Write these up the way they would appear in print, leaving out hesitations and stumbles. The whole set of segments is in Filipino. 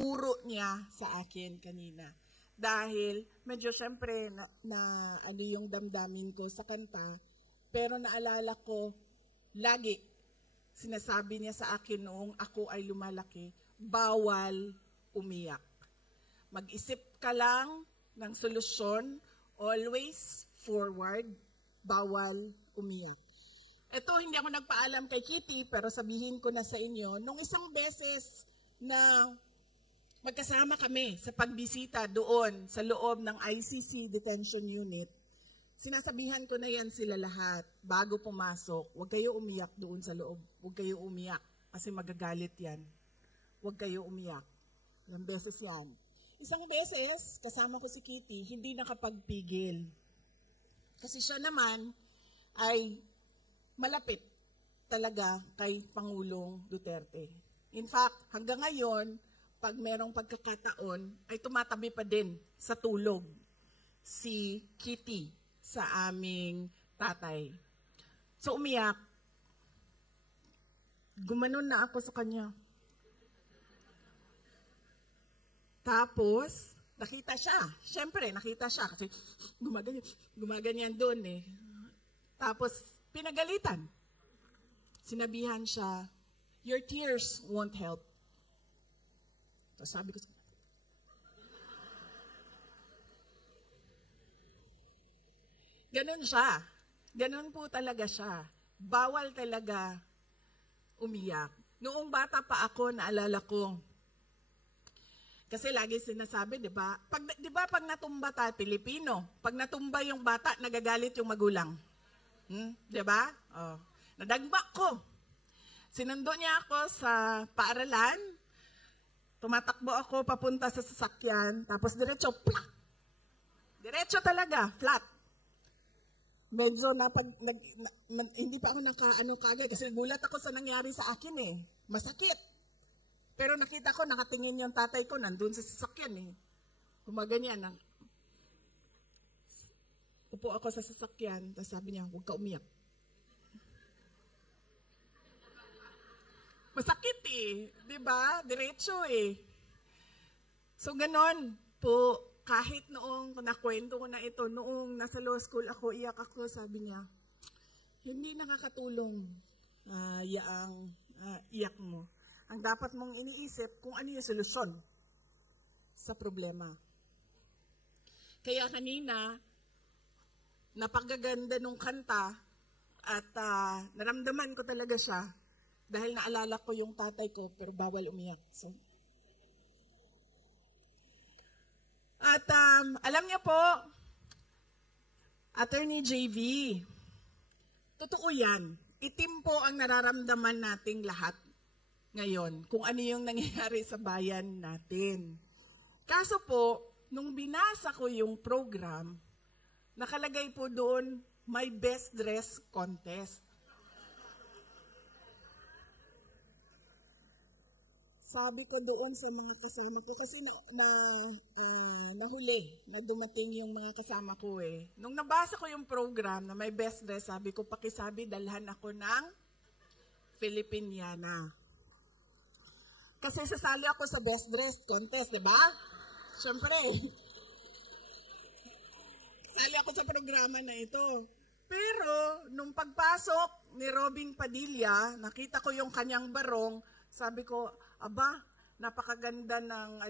puro niya sa akin kanina. Dahil medyo syempre ano yung damdamin ko sa kanta, pero naalala ko lagi sinasabi niya sa akin noong ako ay lumalaki, bawal umiyak. Mag-isip ka lang ng solusyon, always forward, bawal umiyak. Ito, hindi ako nagpaalam kay Kitty, pero sabihin ko na sa inyo, nung isang beses na magkasama kami sa pagbisita doon sa loob ng ICC Detention Unit, sinasabihan ko na yan sila lahat bago pumasok, huwag kayo umiyak doon sa loob, huwag kayo umiyak kasi magagalit yan. Huwag kayo umiyak. Ilang beses yan. Isang beses, kasama ko si Kitty, hindi nakapagpigil. Kasi siya naman ay malapit talaga kay Pangulong Duterte. In fact, hanggang ngayon, pag merong pagkakataon, ay tumatabi pa din sa tulog si Kitty sa aming tatay. So umiyak. Gumanon na ako sa kanya. Tapos, nakita siya. Siyempre, nakita siya kasi gumaganyan doon eh. Tapos, pinagalitan. Sinabihan siya, your tears won't help. So sabi ko, ganun siya. Ganun po talaga siya. Bawal talaga umiyak. Noong bata pa ako, naalala ko, kasi lagi sinasabi, di ba? Pag natumba tayo, Pilipino, pag natumba yung bata, nagagalit yung magulang. Diba? Oh. Nadagba ko. Sinundo niya ako sa paaralan. Tumatakbo ako papunta sa sasakyan. Tapos diretso, plak. Diretso talaga, flat. Medyo hindi pa ako kagad kasi gulat ako sa nangyari sa akin eh. Masakit. Pero nakita ko, nakatingin yung tatay ko, nandun sa sasakyan eh. Kumaganyan. Upo ako sa sasakyan, tapos sabi niya, huwag ka umiyak. Masakit eh, di ba? Diretso eh. So ganon po, kahit noong nakwento ko na ito, noong nasa law school ako, iyak ako, sabi niya, hindi nakakatulong iyak mo. Ang dapat mong iniisip kung ano yung solusyon sa problema. Kaya kanina, napakaganda nung kanta at naramdaman ko talaga siya dahil naalala ko yung tatay ko pero bawal umiyak. So, at alam niyo po, Attorney JV, totoo yan. Itim po ang nararamdaman nating lahat ngayon kung ano yung nangyayari sa bayan natin. Kaso po, nung binasa ko yung program, nakalagay po doon, my best dress contest. Sabi ko doon sa mga kasama ko, kasi nahuli na dumating yung mga kasama ko eh. Nung nabasa ko yung program na my best dress, sabi ko, pakisabi, dalhan ako ng Filipiniana. Kasi sasali ako sa best dress contest, di ba? Siyempre. Sali ako sa programa na ito. Pero, nung pagpasok ni Robin Padilla, nakita ko yung kanyang barong, sabi ko, aba, napakaganda ng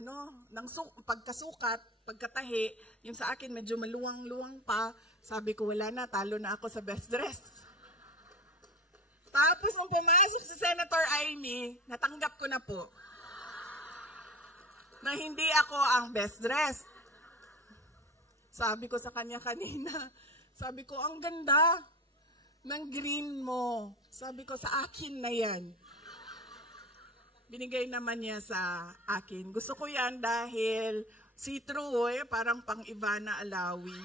pagkasukat, pagkatahi. Yung sa akin, medyo maluwang-luwang pa. Sabi ko, wala na, talo na ako sa best dress. Tapos, nung pumasok si Senator Amy, natanggap ko na po na hindi ako ang best dress. Sabi ko sa kanya kanina, sabi ko, ang ganda ng green mo. Sabi ko, sa akin na yan. Binigay naman niya sa akin. Gusto ko yan dahil see-through parang pang Ivana Alawi.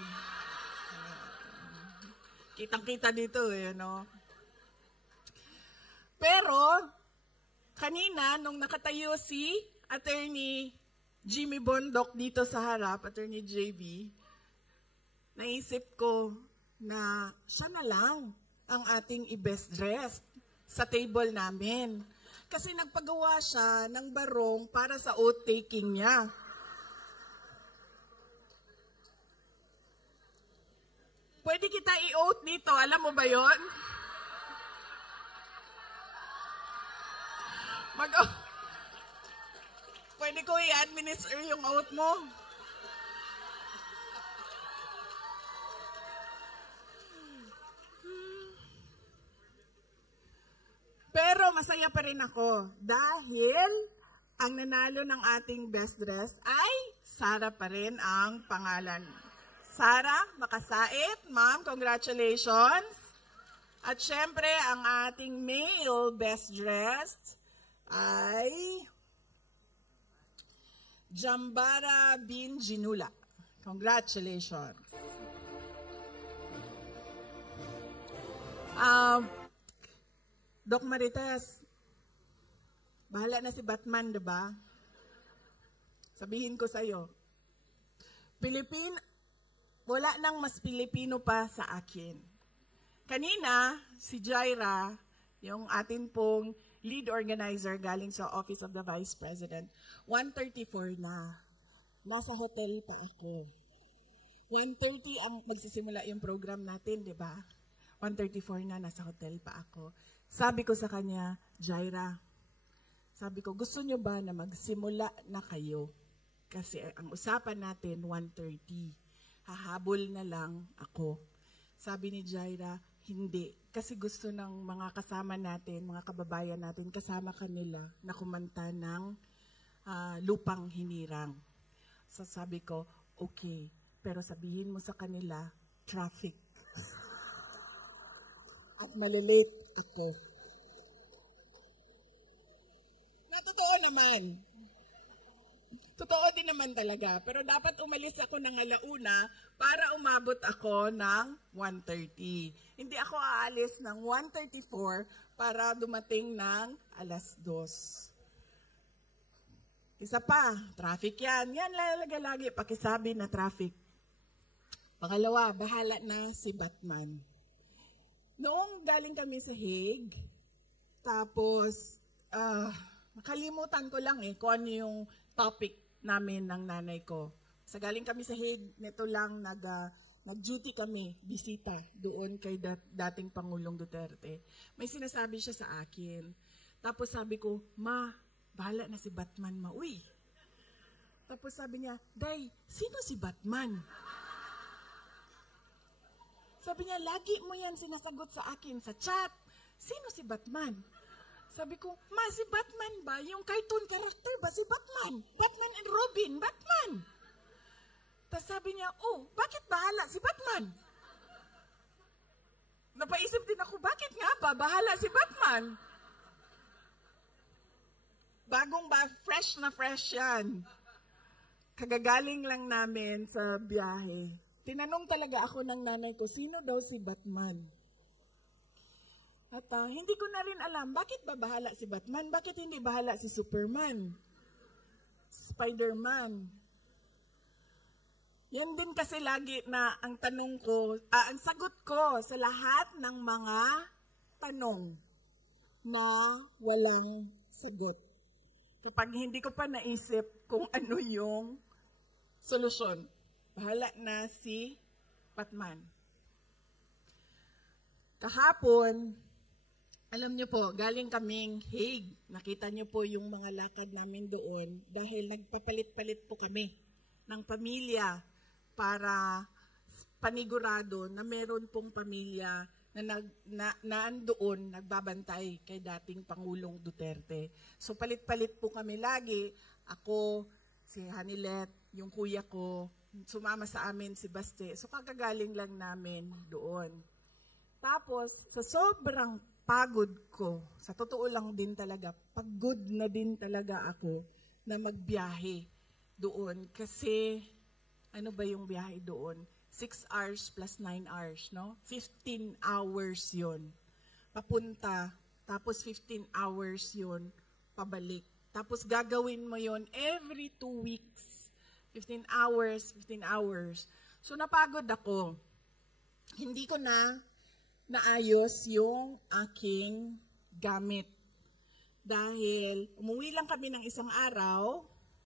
Kitang-kita dito no? Pero, kanina, nung nakatayo si Attorney Jimmy Bondoc dito sa harap, Attorney JV, naisip ko na siya na lang ang ating i-best dress sa table namin. Kasi nagpagawa siya ng barong para sa oath-taking niya. Pwede kita i-oath dito, alam mo ba yon? Pwede ko i-administer yung oath mo. Pero masaya pa rin ako dahil ang nanalo ng ating best dress ay Sara pa rin ang pangalan. Sara Makasait, ma'am, congratulations. At syempre, ang ating male best dressed ay Jambara bin Jinula. Congratulations. Doc Marites, bahala na si Batman, diba? Sabihin ko sa'yo, wala nang mas Pilipino pa sa akin. Kanina, si Jaira, yung atin pong lead organizer galing sa Office of the Vice President, 1:34 na. Nasa hotel pa ako. 1:30 ang magsisimula yung program natin, di ba? 1:34 na, nasa hotel pa ako. Sabi ko sa kanya, Jaira, sabi ko, gusto nyo ba na magsimula na kayo? Kasi ang usapan natin, 1:30. Hahabol na lang ako. Sabi ni Jaira, hindi. Kasi gusto ng mga kasama natin, mga kababayan natin, kasama kanila na kumanta ng Lupang Hinirang. So sabi ko, okay. Pero sabihin mo sa kanila, traffic. At malilate ako. Na totoo naman. Totoo din naman talaga. Pero dapat umalis ako ng alauna para umabot ako ng 1:30. Hindi ako aalis ng 1:34 para dumating ng 2:00. Isa pa, traffic yan. Yan lagi pakisabi na traffic. Pangalawa, bahala na si Batman. Noong galing kami sa Hague, tapos nakalimutan ko lang kung ano yung topic namin ng nanay ko. Sa galing kami sa Hague, nito lang nag-duty kami, bisita doon kay dating Pangulong Duterte. May sinasabi siya sa akin. Tapos sabi ko, Ma, bahala na si Batman, ma. Uy. Tapos sabi niya, Day, sino si Batman? Sabi niya, lagi mo yan sinasagot sa akin sa chat. Sino si Batman? Sabi ko, Ma, si Batman ba? Yung cartoon character ba? Si Batman. Batman and Robin. Batman. Tapos sabi niya, oh, bakit bahala si Batman? Napaisip din ako, bakit nga ba bahala si Batman? Fresh na fresh yan. Kagagaling lang namin sa biyahe. Tinanong talaga ako ng nanay ko, sino daw si Batman? At hindi ko na rin alam, bakit ba bahala si Batman? Bakit hindi bahala si Superman? Spider-Man? Yan din kasi lagi na ang tanong ko, ang sagot ko sa lahat ng mga tanong na walang sagot. Kapag hindi ko pa naisip kung ano yung solusyon, bahala na si Batman. Kahapon, alam niyo po, galing kaming Hague. Nakita niyo po yung mga lakad namin doon dahil nagpapalit-palit po kami ng pamilya para panigurado na meron pong pamilya na andoon nagbabantay kay dating Pangulong Duterte. So palit-palit po kami lagi. Ako, si Hanilet, yung kuya ko, sumama sa amin si Baste. So kagagaling lang namin doon. Tapos, sa sobrang pagod ko, sa totoo lang din talaga, pagod na din talaga ako na magbiyahe doon. Kasi, ano ba yung biyahe doon? 6 hours plus 9 hours, no? 15 hours yun. Papunta, tapos 15 hours yun, pabalik. Tapos gagawin mo yun every 2 weeks. 15 hours. So napagod ako. Hindi ko na naayos yung aking gamit. dahil umuwi lang kami ng isang araw,